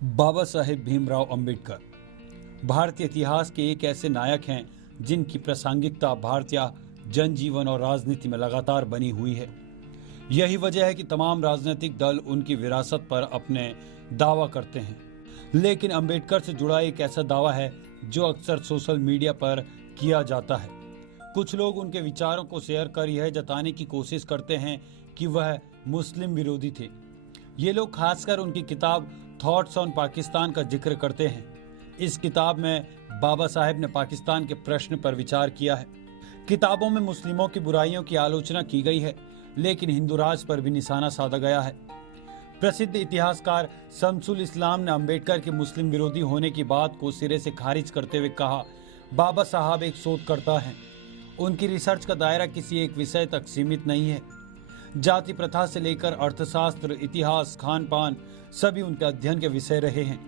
बाबा साहेब भीमराव अंबेडकर भारतीय इतिहास के एक ऐसे नायक हैं जिनकी प्रासंगिकता भारतीय जनजीवन और राजनीति में लगातार बनी हुई है। यही वजह है कि तमाम राजनीतिक दल उनकी विरासत पर अपने दावा करते हैं। लेकिन अंबेडकर से जुड़ा एक ऐसा दावा है जो अक्सर सोशल मीडिया पर किया जाता है। कुछ लोग उनके विचारों को शेयर कर यह जताने की कोशिश करते हैं कि वह मुस्लिम विरोधी थे। ये लोग खासकर उनकी किताब थॉट्स ऑन पाकिस्तान का जिक्र करते हैं। इस किताब में बाबा साहेब ने पाकिस्तान के प्रश्न पर विचार किया है। किताबों में मुस्लिमों की बुराइयों की आलोचना की गई है, लेकिन हिंदू राज पर भी निशाना साधा गया है। प्रसिद्ध इतिहासकार शमसुल इस्लाम ने अंबेडकर के मुस्लिम विरोधी होने की बात को सिरे से खारिज करते हुए कहा, बाबा साहब एक शोधकर्ता हैं। उनकी रिसर्च का दायरा किसी एक विषय तक सीमित नहीं है। जाति प्रथा से लेकर अर्थशास्त्र, इतिहास, खान पान सभी उनके अध्ययन के विषय रहे हैं।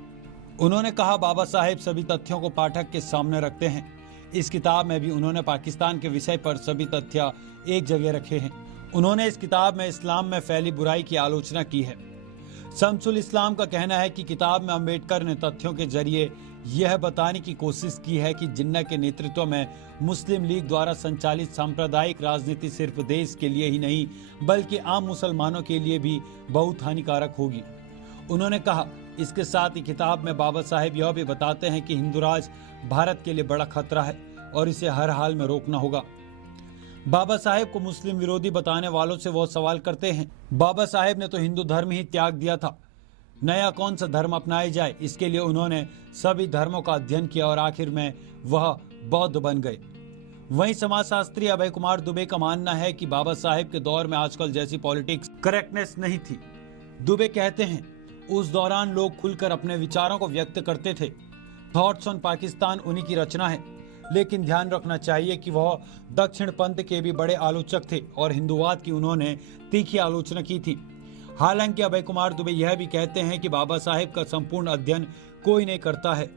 उन्होंने कहा, बाबा साहेब सभी तथ्यों को पाठक के सामने रखते हैं। इस किताब में भी उन्होंने पाकिस्तान के विषय पर सभी तथ्य एक जगह रखे हैं। उन्होंने इस किताब में इस्लाम में फैली बुराई की आलोचना की है। शमसुल इस्लाम का कहना है कि किताब में अंबेडकर ने तथ्यों के जरिए यह बताने की कोशिश की है कि जिन्ना के नेतृत्व में मुस्लिम लीग द्वारा संचालित सांप्रदायिक राजनीति सिर्फ देश के लिए ही नहीं बल्कि आम मुसलमानों के लिए भी बहुत हानिकारक होगी। उन्होंने कहा, इसके साथ ही किताब में बाबा साहेब यह भी बताते हैं कि हिंदू राज भारत के लिए बड़ा खतरा है और इसे हर हाल में रोकना होगा। बाबा साहेब को मुस्लिम विरोधी बताने वालों से वो सवाल करते हैं, बाबा साहेब ने तो हिंदू धर्म ही त्याग दिया था, नया कौन सा धर्म अपनाया जाए। इसके लिए उन्होंने सभी धर्मों का अध्ययन किया और आखिर में वह बौद्ध बन गए। वहीं समाजशास्त्री अभय कुमार दुबे का मानना है कि बाबा साहेब के दौर में आजकल जैसी पॉलिटिक्स करेक्टनेस नहीं थी। दुबे कहते हैं, उस दौरान लोग खुलकर अपने विचारों को व्यक्त करते थे। थॉट्स ऑन पाकिस्तान उन्हीं की रचना है, लेकिन ध्यान रखना चाहिए कि वह दक्षिण पंथ के भी बड़े आलोचक थे और हिंदुवाद की उन्होंने तीखी आलोचना की थी। हालांकि अभय कुमार दुबे यह भी कहते हैं कि बाबा साहेब का संपूर्ण अध्ययन कोई नहीं करता है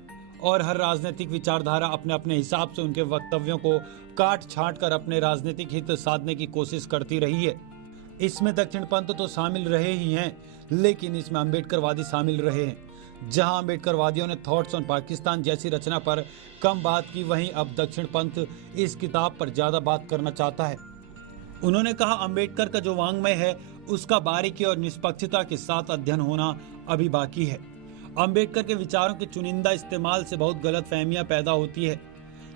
और हर राजनीतिक विचारधारा अपने अपने हिसाब से उनके वक्तव्यों को काट छांट कर अपने राजनीतिक हित साधने की कोशिश करती रही है। इसमें दक्षिण पंथ तो शामिल रहे ही हैं, लेकिन इसमें अम्बेडकरवादी शामिल रहे हैं। जहां अम्बेडकरवादियों ने थॉट्स ऑन पाकिस्तान जैसी रचना पर कम बात की, वहीं अब दक्षिण पंथ इस किताब पर ज्यादा बात करना चाहता है। उन्होंने कहा, अम्बेडकर का जो वांग्मय है उसका बारीकी और निष्पक्षता के साथ अध्ययन होना अभी बाकी है। अम्बेडकर के विचारों के चुनिंदा इस्तेमाल से बहुत गलतफहमियां पैदा होती है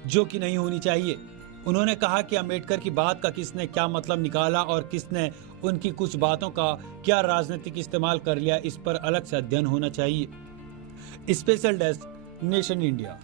जो कि नहीं होनी चाहिए। उन्होंने कहा कि अम्बेडकर की बात का किसने क्या मतलब निकाला और किसने उनकी कुछ बातों का क्या राजनीतिक इस्तेमाल कर लिया, इस पर अलग से अध्ययन होना चाहिए। Special desk, nation India.